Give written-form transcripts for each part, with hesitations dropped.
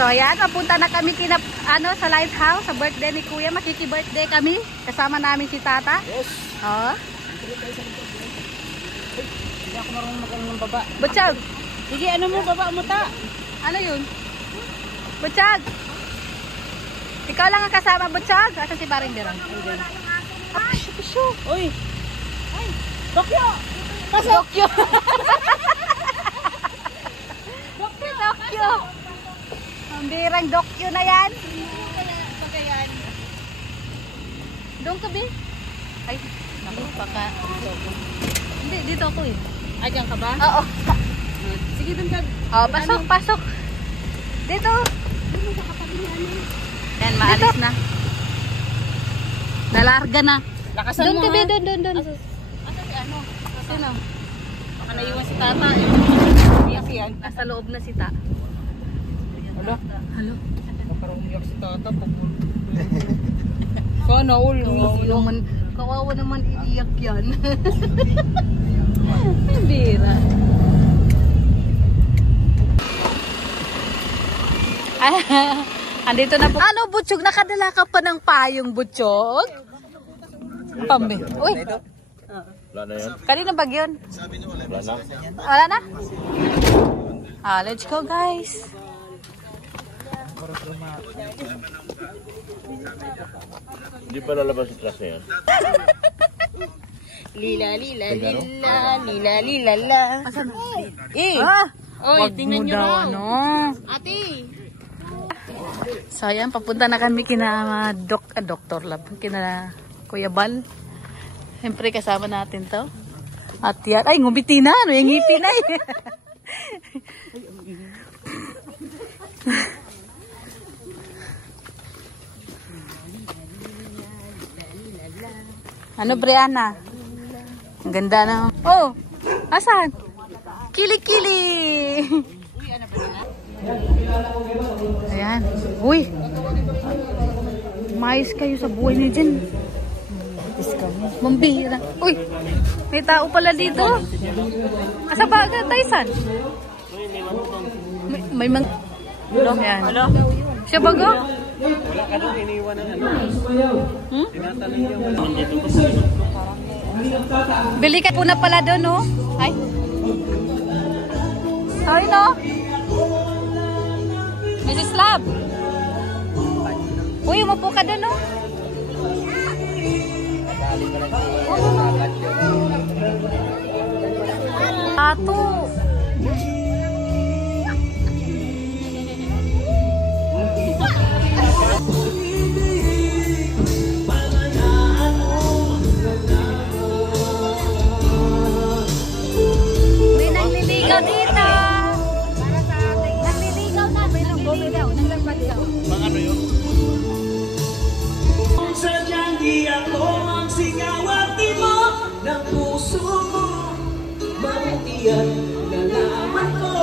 So ayan, mapunta na kami sa lighthouse, sa birthday ni Kuya. Makiki-birthday kami. Kasama namin si Tata. Yes. Oo. Hindi ako marunong mag-ano ng baba. Butchag. Sige, ano mo, baba mo ta. Ano yun? Butchag. Ikaw lang ang kasama, Butchag. Asa si Paring Derang? Pisyo. Uy. Ay, Dokyo. Pasok. Dokyo. Dokyo. Ang birang Dokyo na yan. Pagayan. Doon ka, Bi? Ay, naku, baka. Hindi, dito ako eh. Ay, diyan ka ba? Oo. Sige, doon ka. Oh, pasok, pasok. Dito. Yan, maalis na. Nalarga na. Lakasan Doon mo, ka, Bi, ha? doon. Asa si ano? Sino? Baka naiwan si Tata. Umiyak yan. Nasa loob na si Ta. Hala? Halo? Parang umiyak si Tata. Sana all. Kawawa naman iiyak yan. Bira. Andito na po. Ano, Butchog? Nakadala ka pa ng payong, Butchog? Pambi. Uy. Wala na yan? Kanina ba yun? Wala na? Wala na? Let's go, guys. Hindi pa lalabas yung class na yan? Lila, lila, lila la. Asan? Eh! Oy, tingnan nyo raw. Ano? Ate! So, ayan, papunta na kami kina Dr. Lab, kina Kuya Bal. Siyempre, kasama natin to. At yan, ay, ngumiti na, ano yung ngipin na eh. Ano, Brianna? Ang ganda na. Oh, asan? Kili-kili. Ayan. Uy. Mais kayo sa buhay niyo dyan. Mambira. Uy. May tao pala dito. Asa ba ka, Tyson? May mang... Ayan. Siya ba ga? Wala ka doon, iniwan ng ano. Tinatanong niya wala. Bili ka po na pala doon, no? Ay. Ay, no? Mrs. Lab. Uy, umupo ka doon, no? Ato. May nagliligaw dito. Nagliligaw na. May nagliligaw. Nagliligaw. Mga ano yun? Kung sadyang di ako ang singawati mo ng puso mo, mabutihan nalaman ko.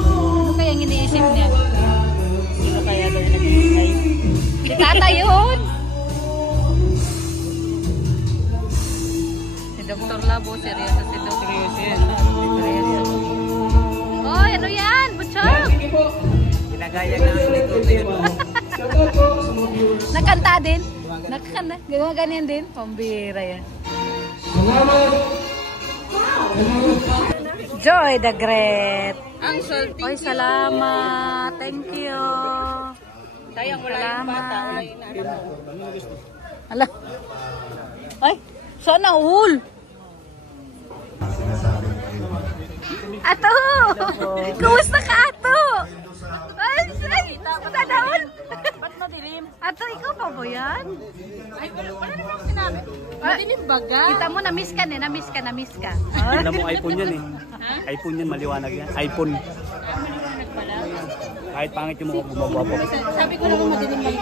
Ano kayang iniisip niya? Sino kaya daw yung nag-iingay? Si Tata yun. Si Dr. Labo, seryoso si Dr. Seryoso yan. Oy, ano yan? Butchog! Ginagaya na ang lito yun. Nakanta din? Nakanta? Gagawa ganyan din? Pambira yan. Joy the Great. Ang salty. Oy, salamat. Thank you. Sayang wala yung bata. Wala yung ano. Ala. Ay, sana all. Ato! Kumusta ka, Ato? Ay, sana all. Ba't madilim? Ato, ikaw pa ba yan? Ay, wala naman ako sinabi. Madilim baga. Kita mo, na-miss ka. Na-miss ka. Alam mo, iPhone yan eh. iPhone yan, maliwanag yan. iPhone. Maliwanag pala. Kahit pangit yung mukha, gumawa po. Sabi ko naman madilim lang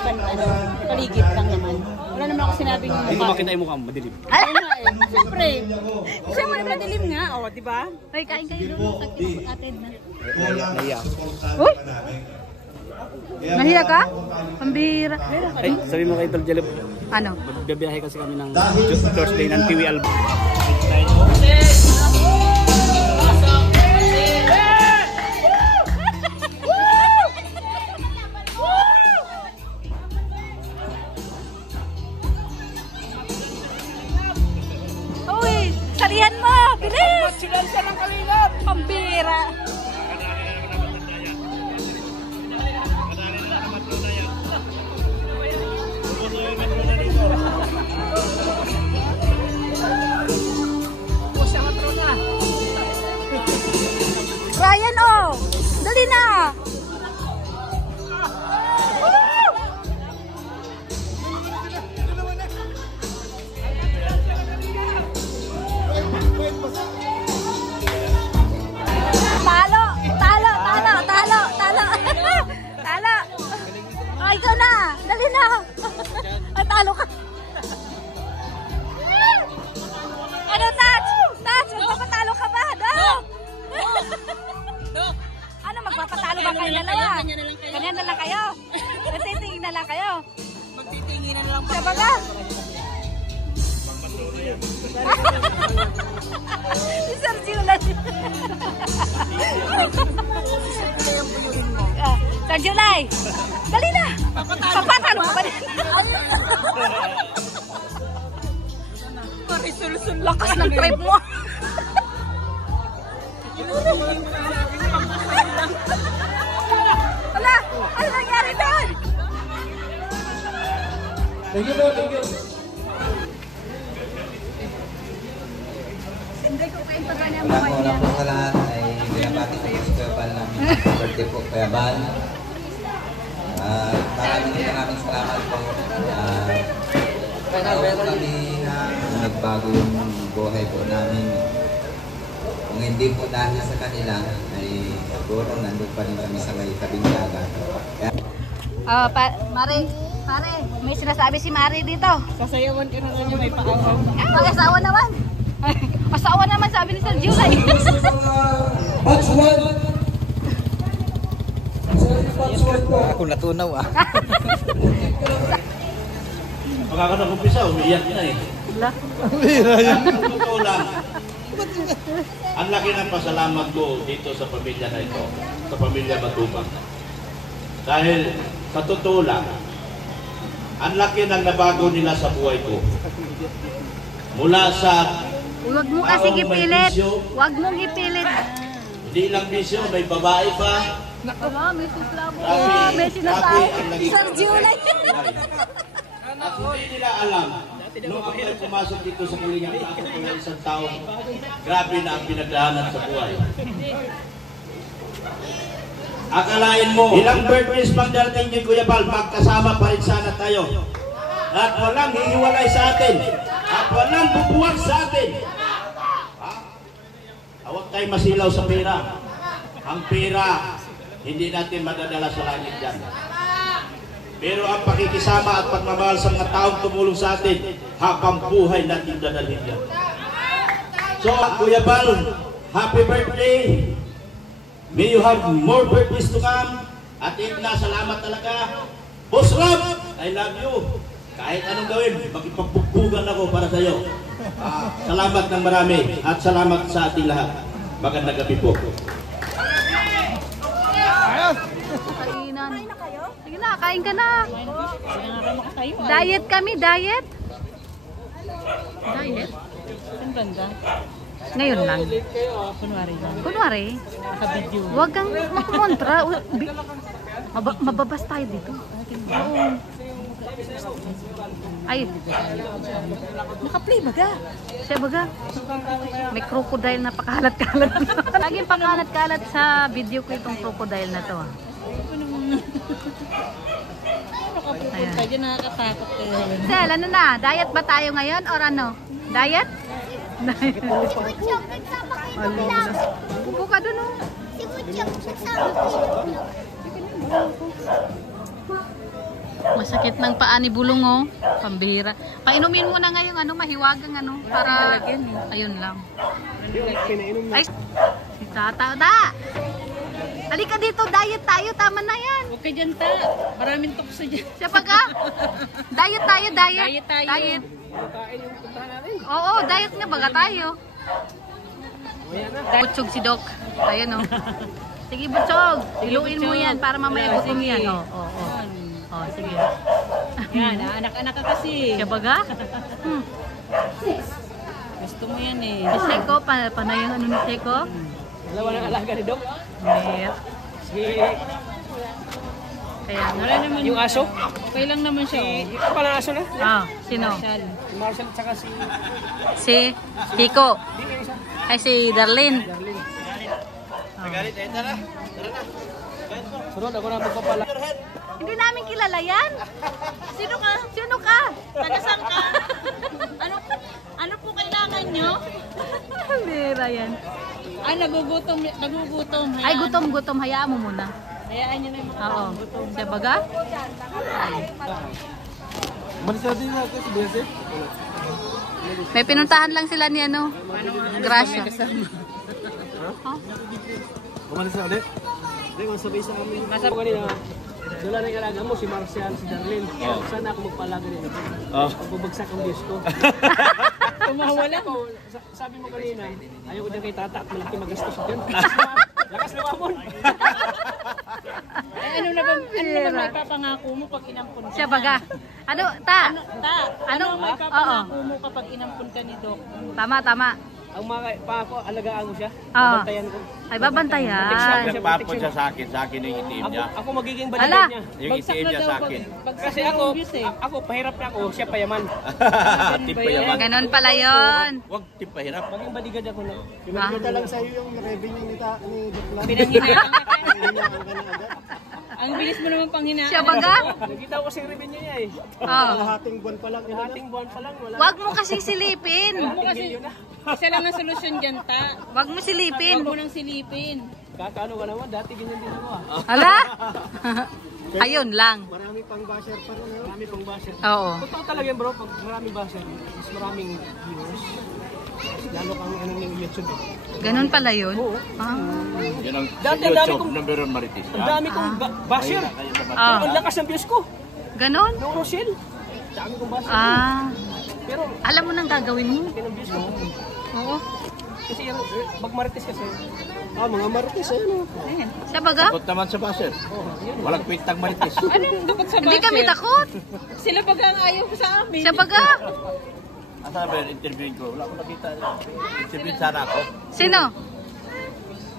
paligid lang naman. Wala naman ako sinabing Hindi ko mukha. makita yung mukha mo, madilim. Ay, siyempre. Siyempre, madilim nga. O, di ba? Ay, kain kayo doon. Atid na. Naiya. Uy! Nahiya ka? Pambira. Ay, sabi mo kay Tol Jaleb, Ano? magbibiyahe kasi kami ng Thursday ng Tiwi Alba. Talo ba kayo dalawa? Kanya na lang kayo. Magtitingin na lang kayo. Magtitingin na lang. Siya baga? Si Sergio na siya. Sergio Lai! Dali na! Papatalo ka ba din? Lakas ng trip mo! Wala! Ano nangyari doon? Thank you, thank you. Una po sa lahat ay binabati ko sa Kuya Bal namin. Birthday po, Kuya Bal. Maraming salamat po. Tawag kami na nagbago yung buhay po namin. Kung hindi po dahil sa kanila, ay siguro nandun pa rin kami sa may tabing dagat. Pare, may sinasabi si Mari dito. Sasayawan ka na niya may paawaw. Ang asawa naman. Asawa naman sabi ni Sir July. Batch 1. Ako natunaw ah. Pagka nag-umpisa, umiiyak na eh. Totoo lang. Ang laki ng pasalamat ko dito sa pamilya na ito, sa pamilya Matubang. Dahil sa totoo lang, ang laki ng nabago nila sa buhay ko. Mula sa Huwag mo kasi ipilit. Huwag mong ipilit. hindi lang bisyo, may babae pa. Wala, may suslabo. Grabe, May sinasabi. grabe ang naging- Sir July. At hindi nila alam, nung ako ay pumasok dito sa Kalinga, ako po ng isang taong grabe na ang pinagdaanan sa buhay. Akalain mo, ilang birthdays pang darating kay Kuya Bal, magkasama pa rin sana tayo. At walang hihiwalay sa atin. At walang bubuwag sa atin. Huwag tayo masilaw sa pera. Ang pera, hindi natin madadala sa langit yan. Pero ang pakikisama at pagmamahal sa mga taong tumulong sa atin, habang buhay natin dadalhin yan. So, Kuya Bal, happy birthday! May you have more birthdays to come. At Edna, salamat talaga. Boss Rob, I love you. Kahit anong gawin, makipagpugpugan ako para sa iyo. Salamat ng marami at salamat sa ating lahat. Magandang gabi po. Kainan. Sige na, kain ka na. Diet kami, diet. Diet? Ang ganda. Ngayon lang. Kunwari lang. Kunwari, Naka-video. huwag kang makumontra. Mababas tayo dito. Oo. Ay, Naka-play baga. siya baga. May crocodile na pakalat-kalat. Laging pakalat-kalat sa video ko itong crocodile na to. Nakapupunta dyan, nakakatakot kayo. Sel, ano na? Diet ba tayo ngayon or ano? Diet? Upo ka dun, oh. Masakit ng paa ni Bulong, oh. Pambihira. Painumin mo na ngayong ano, mahiwagang ano, para ayun lang. Ay, si Tata. Halika dito, diet tayo, tama na yan. Huwag ka dyan, ta. Maraming tukso dyan. Siya pa ka? Diet tayo, diet. Diet tayo. Diet. Oo, diet nga baga tayo. Butsog si Doc. Ayun, oh. Sige, Butsog. Iluin mo yan para mamaya gutom yan. Oo. Oh, sige. Yan, anak-anak ka kasi. Siya baga? Gusto mo yan eh. Si Seko, panay yung ano ni Seko? Dalawa ng alaga ni Doc. Mer. Kaya nga. Wala naman yung aso. Okay lang naman siya. Ito pala aso na. Ah, sino? Marshall. Si Marshall at saka si... Si Kiko. Ay, si Darlene. Magalit eh, tara. Sunod ako na magpapala. Hindi namin kilala yan. Sino ka? Sino ka? Tagasang ka? Ano po kailangan nyo? Mera yan. Ay, nagugutom. Ay, gutom. Hayaan mo muna. Hayaan nyo na yung mga Oo. Siya baga? May pinuntahan lang sila ni ano? Gracia. Umalis na ulit? Ngayon, sabi sa amin, masabi ko kanina, doon lang ang alaga mo, si Marcial, si Darlene. Sana ako magpalaga nila. Pagbabagsak ang Diyos ko. Tumawala ko. Sabi mo kanina, ayaw ko dyan kay tata at malaki magastos dyan. Lakas lumamon. Ano naman may papangako mo pag inampun ka? Siya baga. Ano, ta? Ano may papangako mo kapag inampun ka ni Doc? Tama. Ang mga pangako, alagaan ko siya. Oo. Bantayan ko. Ay, babantayan. Nagpapon siya sa akin yung itim niya. Ako magiging Ala! balikan niya. Yung itim niya sa akin. Kasi ako pahirap na ako, siya payaman. Tip pa yaman. Ganon pala yun. Huwag tip pa hirap. Maging baligad ako na. Ah. lang sa'yo yung revenue ni Dr. Pinanghinayang ka pa. Ang bilis mo naman panghinaan. Siya baga? Nakita ko sa revenue niya eh. Oh. Hating buwan pa lang. Hating buwan pa lang, wala. Wag mo kasi silipin. Mo kasi isa lang ang solusyon dyan, ta. Wag mo silipin. Huwag mo nang silipin. Kakaano ka naman, dati ganyan din ako ah. Hala? Ayun lang. Marami pang basher pa rin. Marami pang basher. Oo. Totoo talaga yan bro, pag maraming basher, mas maraming viewers. Lalo kang ano ng YouTube eh. Ganon pala yun? Oo. Ah. Yan ang Dati ang dami YouTube, kong- number 1 Marites. Ang dami kong basher. Ah. Ang lakas ng views ko. Ganon? No Rochelle. Dami kong basher. Ah. Pero, Alam mo nang gagawin mo? laki ng views ko. Oo. Kasi yung pag Marites kasi, Mga marites, ayun. Ayan. Siya baga? Takot naman sa baser. Walang kwintang Marites. Anong dapat sa Hindi kami takot. Sila baga ang ayaw sa amin. Siya baga? Asa ba yung interviewin ko? Wala akong nakita. Interviewin sana ako. Sino?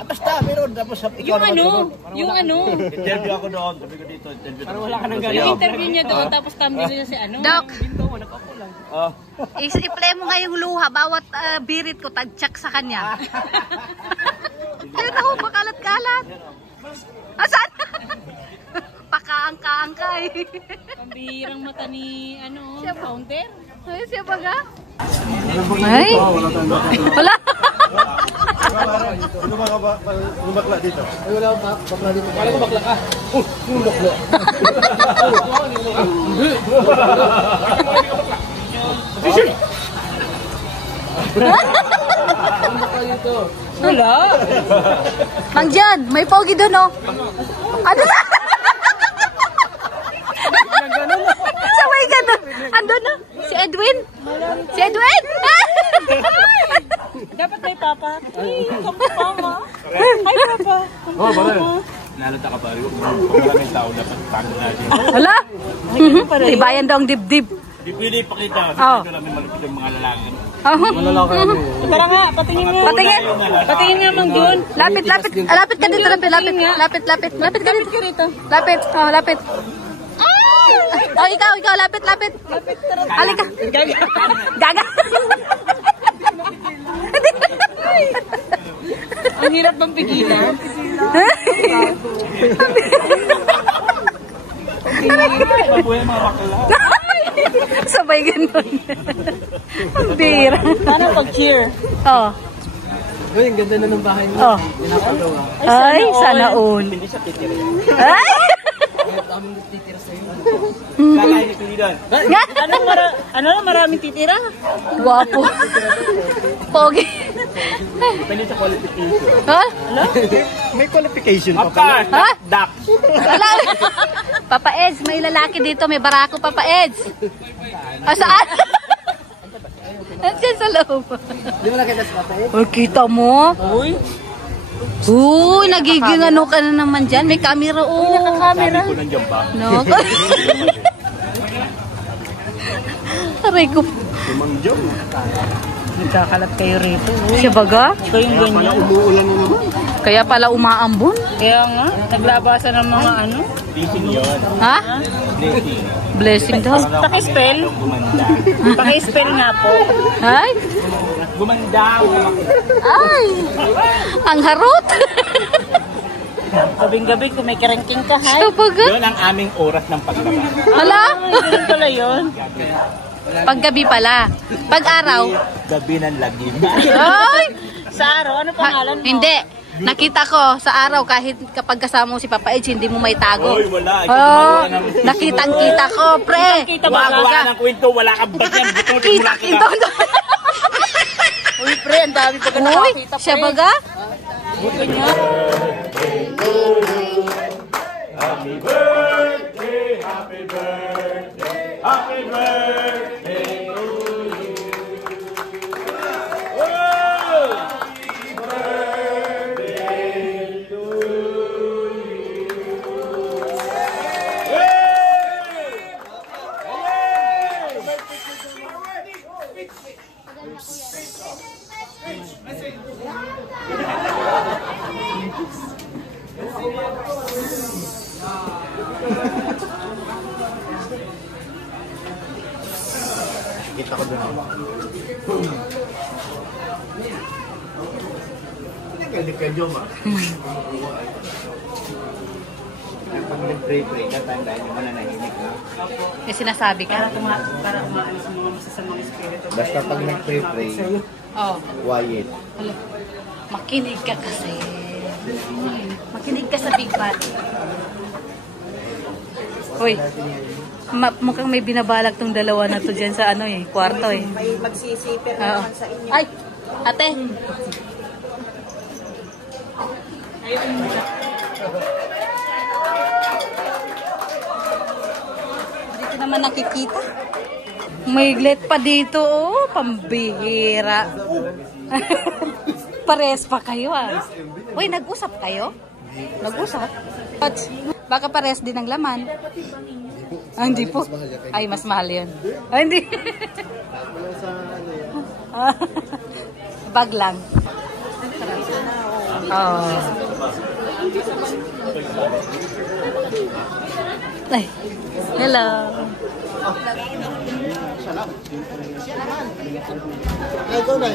Basta, meron. Tapos ikaw Yung naman ano, sunod. yung ano. Interview ako doon. Sabi ko dito, interview. parang wala ka nang Yung galing. interview niya doon, tapos thumbnail niya si ano. Doc, Pinto mo, nakakulang. Oh. i-play mo nga yung luha. Bawat birit ko, tag-check sa kanya. Ayun ako, pakalat-kalat. Asan? Pakaangka-angka eh. Pambihirang mata ni, ano, counter. Ay, siya baga? Ay? Wala. Ano bakla dito? Ay, wala pa. Bakla dito. Kala ko bakla ka. Wala. Mang Jan, may pogi doon oh. Ano na? Sabay ka doon. Andun na. Si Edwin. Si Edwin. Dapat may papa. Ay, kapama. Ay, papa. Nalata ka pa rin. Kung maraming tao, dapat pagod natin. Hala. Tibayan daw ang dibdib. Di pwede ipakita. Kasi Oh. dito lang may malapit yung mga lalaki. Tara nga, patingin nga. Patingin. Patingin nga mang doon. Lapit, lapit. Lapit ka dito, lapit, lapit. Lapit, lapit. Lapit ka dito. Rito. Lapit. Oh, lapit. Oh, ikaw, lapit, lapit. Halika. Gaga. Gaga. Ang hirap bang pigilan? Mabuhay mga bakla. Sabay ganun. Ang bira. Paano pag-cheer? Oh. Uy, ang ganda na ng bahay mo. Oh. Pinapagawa. Ay, sana all. Ay! Kakain ni Pilidan. Ano na maraming titira? Guwapo. Pogi. Depende sa qualification. Ha? May qualification Of course, Ha? duck. Wala. Papa Eds, may lalaki dito. May barako, Papa Eds. Ah, saan? Nandiyan sa loob. Di mo nakita sa patay? Oh, kita mo? Uy, nagiging ano ka na naman dyan. May camera, oh. Sabi ko nandiyan ba? No? Aray ko. Tumangjaw. Nagkakalat kayo rito. Siya baga? Ikaw yung ganyan. Umuulan na naman. Kaya pala umaambon? Kaya nga, naglabasan ng mga ano. Blessing yun. Ha? Blessing. Blessing daw. Paki-spell. Gumanda. Paki-spell nga po. Ay! Gumanda. Ay! Ang harot! Gabing-gabi kung may kerengking ka, hay. Siya baga? Yun ang aming oras ng paglaba. Hala? Ganun pala yun. Paggabi pala. Pag-araw. Gabi ng lagim. Ay! Sa araw, ano pangalan mo? Hindi. Nakita ko sa araw kahit kapag kasama mo si Papa Edge, hindi mo may tago. Oy, wala. Ikaw Oh, gumagawa ng... nakitang-kita ko, pre. Kita ba Gumagawa ng kwento, wala kang bagyan. Bututin mo lang Kita-kita. Uy, pre, ang dami pa ka Uy, nakakita, pre. siya baga? Ganyan. Happy birthday, happy birthday, happy birthday to you. Oh! Happy birthday to you. Kita ko doon. Pinagkaldikadyo ma. Pag nag-pray-pray ka, tandaan nyo mananahinig na. May sinasabi ka? Para umaalis ang mga masasamang espiritu. Basta pag nag-pray-pray, Oh. quiet. Hala. Makinig ka kasi. Makinig ka sa Big Bad. Hoy. Mukhang may binabalak tong dalawa na to dyan sa ano eh, kwarto eh. May magsisipir Oo. naman sa inyo. Ay! Ate! Dito naman nakikita. May glet pa dito, oh. Pambihira. Pares pa kayo ah. Uy, nag-usap kayo? Nag-usap? Baka pares din ang laman. Ah, hindi po. Ay, mas mahal yun. Ah, hindi. Bag lang. Oh. Ay, hello. Ikaw na.